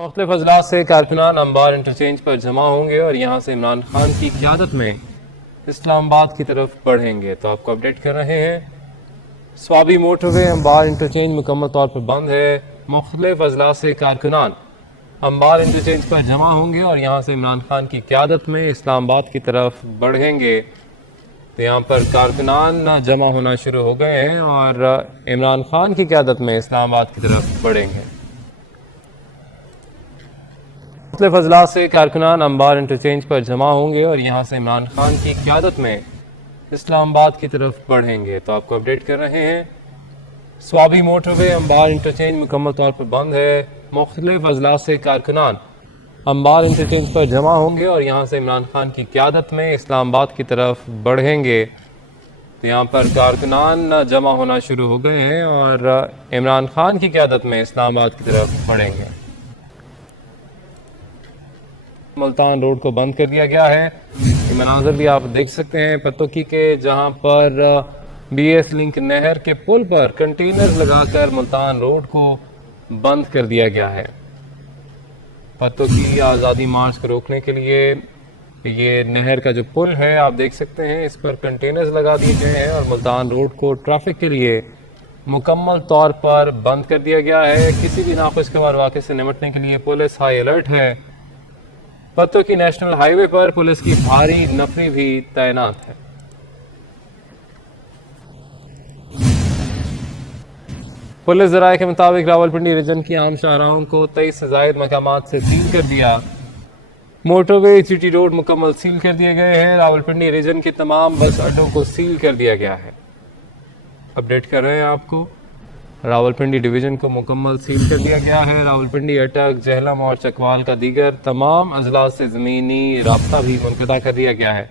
मुख्तलिफ अजलास से कारकुनान अंबार इंटरचेंज पर जमा होंगे और यहाँ से इमरान खान की क़यादत में इस्लामाबाद की तरफ बढ़ेंगे। तो आपको अपडेट कर रहे हैं, स्वाबी मोटरवे अंबार इंटरचेंज मुकम्मल तौर पर बंद है। मुख्तलिफ अजलास से कारकुनान अंबार इंटरचेंज पर जमा होंगे और यहाँ से इमरान खान की क़यादत में इस्लामाबाद की तरफ बढ़ेंगे। तो यहाँ पर कारकुनान जमा होना शुरू हो गए हैं और इमरान खान की क़यादत में इस्लामाबाद की तरफ बढ़ेंगे। मुख्तलिफ अजलास से कारकुनान अंबार इंटरचेंज पर जमा होंगे और यहाँ से इमरान खान की क़यादत में इस्लामाबाद की तरफ बढ़ेंगे। तो आपको अपडेट कर रहे हैं, स्वाबी मोटरवे अंबार इंटरचेंज मुकम्मल तौर पर बंद है। मुख्तलिफ अजलास से कारकुनान अंबार इंटरचेंज पर जमा होंगे और यहाँ से इमरान खान की क़यादत में इस्लामाबाद की तरफ बढ़ेंगे। तो यहाँ पर कारकुनान जमा होना शुरू हो गए हैं और इमरान खान की क़यादत में इस्लामाबाद की तरफ बढ़ेंगे। मुल्तान रोड को बंद कर दिया गया है। ये मनाजर भी आप देख सकते हैं पत्तोकी के, जहां पर BS लिंक नहर के पुल पर कंटेनर लगाकर मुल्तान रोड को बंद कर दिया गया है। पत्तोकी आज़ादी मार्च को रोकने के लिए ये नहर का जो पुल है आप देख सकते हैं, इस पर कंटेनर्स लगा दिए गए हैं और मुल्तान रोड को ट्रैफिक के लिए मुकम्मल तौर पर बंद कर दिया गया है। किसी भी नाखुशगवार वाक़े से निपटने के लिए पुलिस हाई अलर्ट है। पत्तोकी नेशनल हाईवे पर पुलिस की भारी नफरी भी तैनात है। पुलिस ज़राए के मुताबिक रावलपिंडी रीजन की आम शाहराहों को 23 से ज़ायद मकामात से सील कर दिया। मोटरवे सिटी रोड मुकम्मल सील कर दिए गए हैं। रावलपिंडी रीजन के तमाम बस अड्डों को सील कर दिया गया है। अपडेट कर रहे हैं आपको, रावलपिंडी डिवीज़न को मुकम्मल सील कर दिया गया है। रावलपिंडी, अटक, जहलम और चकवाल का दीगर तमाम अजलास से ज़मीनी राब्ता भी मुनक़ता कर दिया गया है।